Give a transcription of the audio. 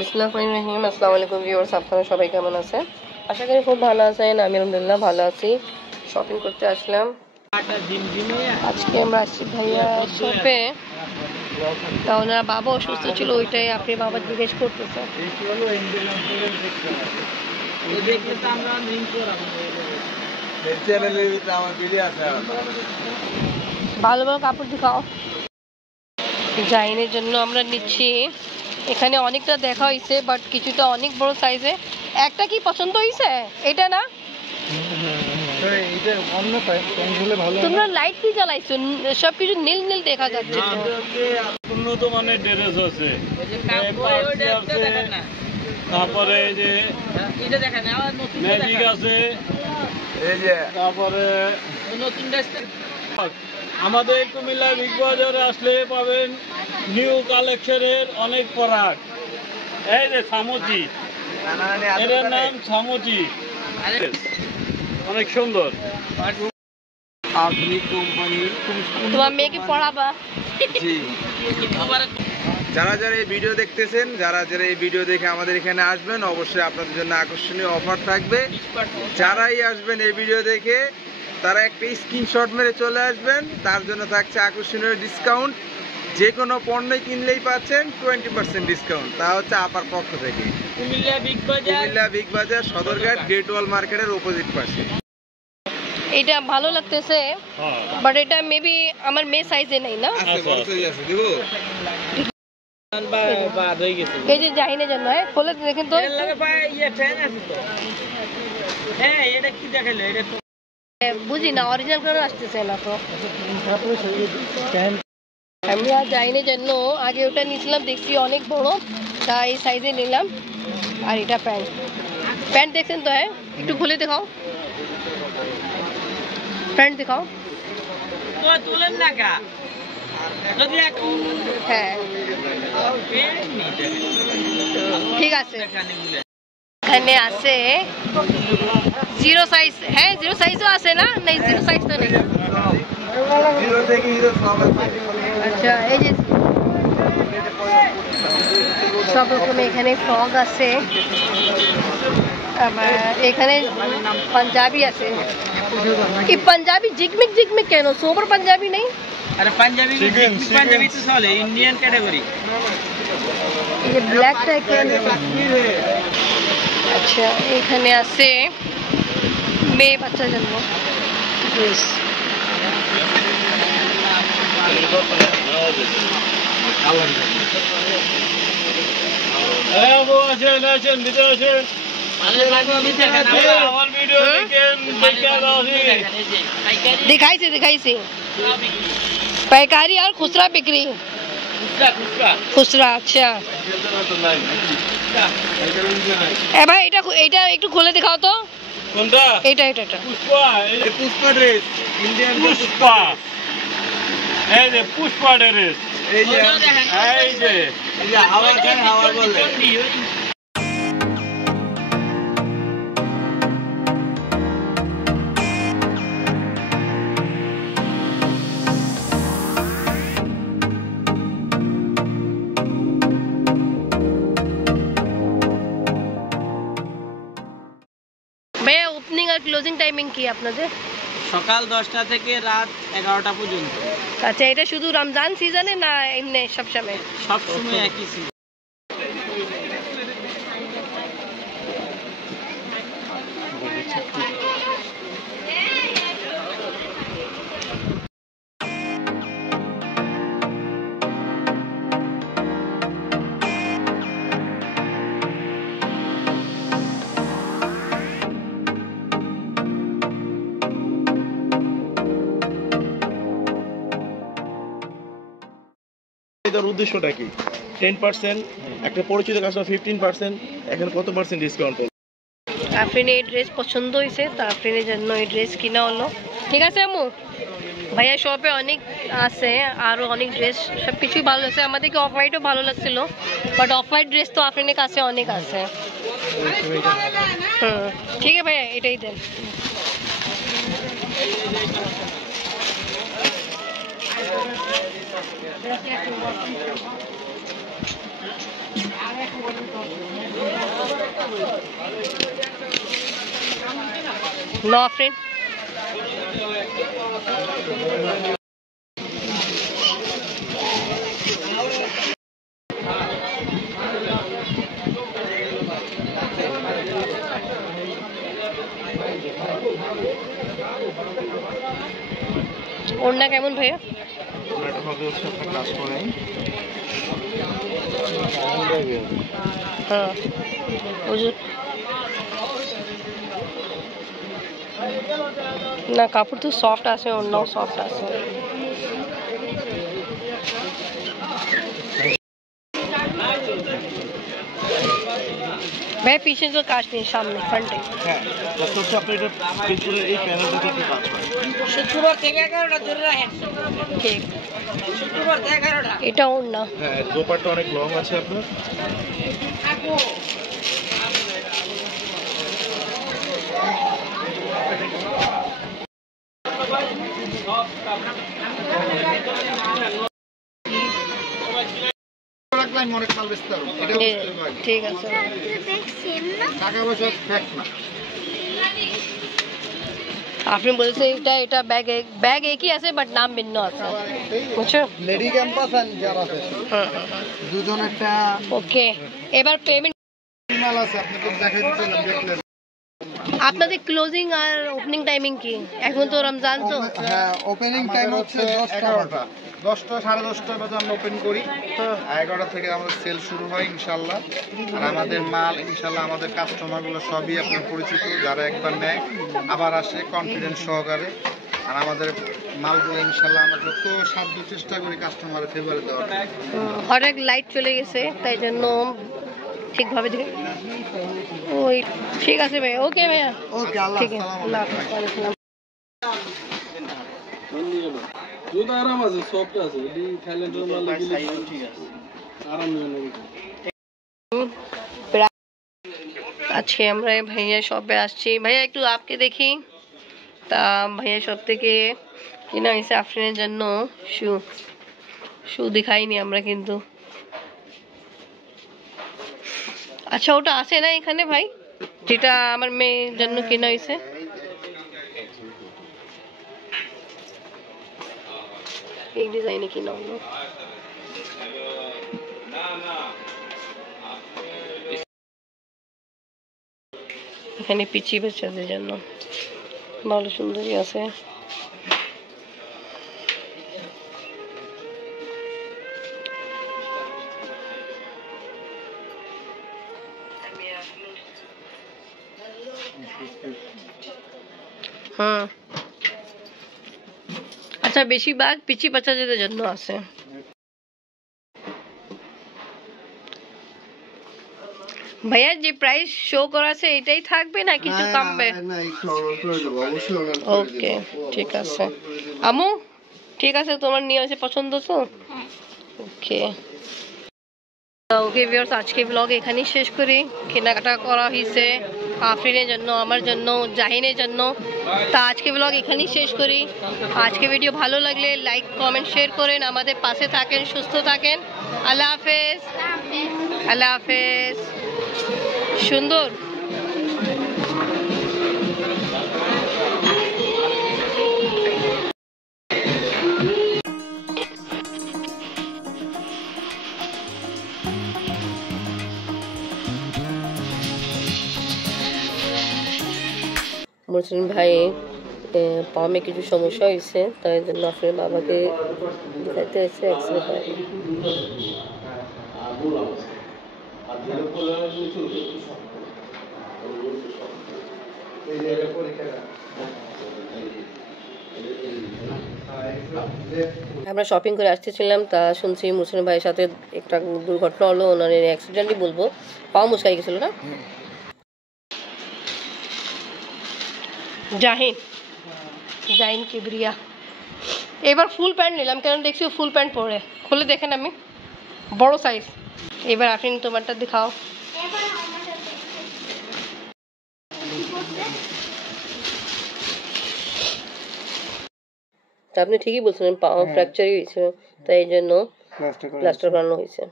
বিসমিল্লাহিররহমানিররহিম। আসসালামু আলাইকুম ভিউয়ার্স, আপনারা সবাই কেমন আছেন? আশা করি খুব ভালো আছেন। আমি আলহামদুলিল্লাহ ভালো আছি। শপিং করতে আসলাম। আজকে আমরা আসছি ভাইয়া শপে। তাহলে বাবা অসুস্থ ছিল, ওইটাই আপনি বাবা জিজ্ঞেস করতেছে। ভালো ভালো কাপড় দেখাও। জাইনের জন্য আমরা নিচ্ছি। এখানে অনেকটা দেখা হয়েছে, বাট কিছুটা অনেক বড় সাইজে। একটা কি পছন্দ হয়েছে? এটা না, তোমরা লাইট কি জ্বালাইছো? সবকিছু নীল নীল দেখা যাচ্ছে। উন্নত মানের ড্রেস আছে, তারপরে যে ম্যাজিক আছে, তারপরে আমাদের কুমিল্লা বিগ বাজারে আসলে পাবেন নিউ কালেকশনের অনেক প্রোডাক্ট। এই যে সামুচি, এটার নাম সামুচি, অনেক সুন্দর। আধুনিক কোম্পানি। তোমার মেয়েকে পড়াবা? জি। যারা যারা এই ভিডিও দেখতেছেন, যারা যারা এই ভিডিও দেখে আমাদের এখানে আসবেন, অবশ্যই আপনাদের জন্য আকর্ষণীয় অফার থাকবে। যারাই আসবেন এই ভিডিও দেখে, তারা একটা স্ক্রিনশট মেরে চলে আসবেন, তার জন্য থাকছে আকর্ষণীয় ডিসকাউন্ট। যে কোনো পণ্য কিনলেই পাচ্ছেন 20% ডিসকাউন্ট, তা হচ্ছে আপার পক্ষ থেকে। কুমিল্লা বিগ বাজার সদরঘাট গ্রেট ওয়াল মার্কেটের অপোজিট পাশে। এটা ভালো লাগতেছে, বাট এটা মেবি আমার মেয়ে সাইজে নাই না। এই যে জাহিনে জন্য খোলে দেখেন তো। বুঝি না, অরিজিনাল করে আসতেছে না তো। আমি আর জাহিনের জন্য আগে ওটা নিয়েছিলাম, দেখছি অনেক বড়, তাই এই সাইজে নিলাম। আর এটা প্যান্ট, প্যান্ট দেখছেন তো? একটু খুলে দেখাও, প্যান্ট দেখাও। হ্যাঁ ঠিক আছে। এখানে আছে জিরো সাইজ। হ্যাঁ জিরো সাইজও আছে না? নেই, জিরো সাইজ তো নেই। আচ্ছা, এই যে সব রকমের এখানে ফ্রক আছে, আবার এখানে পাঞ্জাবি আছে। কি পাঞ্জাবি জিগমিক জিগমিক কেন? সোবার পাঞ্জাবি নেই? আরে পাঞ্জাবি পাঞ্জাবি তো চলে, ইন্ডিয়ান ক্যাটাগরি। এই যে ব্ল্যাকটা এখানে। আচ্ছা, এখানে আছে মেয়ে বাচ্চার জন্য ড্রেস। दिखाई से पैकारी और खुसरा बिक्री। खुसरा। अच्छा এ ভাই এটা এটা একটু খুলে দেখাও তো। কোনটা? এটা এটা এটা পুষ্পা। এই পুষ্পা ড্রেস, ইন্ডিয়ান পুষ্পা। এই যে পুষ্পা ড্রেস, এই যে এই যে হাওয়া খান, হাওয়া বলে। ভাইয়া ওপেনিং আর ক্লোজিং টাইমিং কি আপনাদের? সকাল 10টা থেকে রাত 11টা পর্যন্ত। আচ্ছা, এটা শুধু রমজান সিজনে না এমনি সবসময়? সব সময় একই সিজন। এটার উদ্দেশ্যটা কি? 10%, একটা পরিচিত কাস্টমার 15%, এখন কত পার্সেন্ট ডিসকাউন্ট? আফরিনের এই ড্রেস পছন্দ হয়েছে, তো আফরিনের জন্য এই ড্রেস কিনা হলো। ঠিক আছে আম্মু, ভাইয়া শপে অনেক আছে, আরও অনেক ড্রেস, সব কিছুই ভালো লাগছে। আমাদেরকে অফ হোয়াইটও ভালো লাগছিল, বাট অফ হোয়াইট ড্রেস তো আফরিনের কাছে অনেক আছে। ঠিক আছে ভাইয়া, এটাই দেন। No, friend. ওড়না কেমন ভাইয়া? ওনাটা হবে হচ্ছে আপনার কাজ করে হ্যাঁ না, কাপড় তো সফট আছে, ওড়নাও সফট আছে। ভাই পিছনে তো কাজ নেই, সামনে ফ্রন্টে। হ্যাঁ, জাস্ট হচ্ছে আপনি এটা পিছনের এই প্যানেলটাতে একটু কাজ করেন। শুক্রবার থেকে 11টা ধরে রাখেন। ঠিক, শুক্রবার থেকে 11টা। এটা ওড়না। হ্যাঁ, দোপাট্টা অনেক লং আছে আপনার। ঠিক আছে। আপনি বলছেন এটা ব্যাগ একই আছে বাট নাম ভিন্ন আছে, বুঝছো? লেডি ক্যাম্পাস আর যারা আছে দুজন একটা ওকে, এবার পেমেন্ট মাল আছে, আপনাকে দেখাই দিচ্ছিলাম, দেখলেন। আপনাদের ক্লোজিং আর ওপেনিং টাইমিং কি? এখন তো রমজান তো। হ্যাঁ, ওপেনিং টাইম হচ্ছে 11টা 10টা 10:30 বাজে আমরা ওপেন করি। 11টা থেকে আমাদের সেল শুরু হয় ইনশাআল্লাহ। আর আমাদের মাল ইনশাআল্লাহ আমাদের কাস্টমারগুলো সবই আপনার পরিচিত, যারা একবার নেয় আবার আসে কনফিডেন্স সহকারে। আর আমাদের মালগুলো ইনশাআল্লাহ আমরা যত সাধ্য চেষ্টা করি কাস্টমারের ফেভারে দেওয়ার। অনেক লাইট চলে গেছে তাই জন্য ঠিকভাবে ওই ঠিক আছে ভাই, ওকে ভাইয়া, ওকে, আল্লাহ ঠিক আছে, আল্লাহ হাফেজ, ওয়ালাইকুম আসসালাম। জুতা আরাম আছে, সফট আছে, এটি থাইল্যান্ডের মাল লাগলে আরাম নেই। আজকে আমরা ভাইয়া শপে আসছি। ভাইয়া একটু আপকে দেখি। তা ভাইয়া শপ থেকে কিনা হয়েছে আফরিনের জন্য শু দেখাইনি আমরা কিন্তু। আচ্ছা, ওটা আছে না এখানে ভাই, যেটা আমার মেয়ের জন্য কিনা হয়েছে? এই ডিজাইনে কিনা হলো। এখানে পিচি বাচ্চাদের জন্য ভালো সুন্দরী আছে। হুম, আচ্ছা, বেশিরভাগ পিচি বাচ্চাদের জন্য আছে। ভাইয়া যে প্রাইস শো করা আছে এটাই থাকবে না কিছু কমবে? ওকে, ঠিক আছে আমু, ঠিক আছে, তোমার নিয়ে আছে পছন্দ তো? ওকে ওকে ভিউয়ার্স, আজকে ব্লগ এখানেই শেষ করি। কেনাকাটা করা হয়েছে আফরিনের জন্য, আমার জন্য, জাহিনের জন্য। তা আজকে ব্লগ এখানেই শেষ করি। আজকে ভিডিও ভালো লাগলে লাইক কমেন্ট শেয়ার করেন, আমাদের পাশে থাকেন, সুস্থ থাকেন। আল্লাহ হাফেজ, আল্লাহ হাফেজ। সুন্দর। মুসলিম ভাই পামে কিছু সমস্যা হয়েছে, তাই জন্য আপনার বাবাকে দেখাতে হয়েছে এক্সরে করে। আমরা শপিং করে আসতেছিলাম, তা শুনছি মুসলিম ভাইয়ের সাথে একটা দুর্ঘটনা হলো, ওনার অ্যাক্সিডেন্টই বলবো, পাও মুচকাই গেছিল না? জাহিন কিবরিয়া। এবার ফুল প্যান্ট নিলাম, কারণ দেখছি ফুল প্যান্ট পরে, খুলে দেখেন আমি, বড় সাইজ। এবার আফরিন তোমারটা দেখাও। তা আপনি ঠিকই বলছিলেন, পা ফ্র্যাকচারই হয়েছে, তাই এই জন্য প্লাস্টার করানো হয়েছে।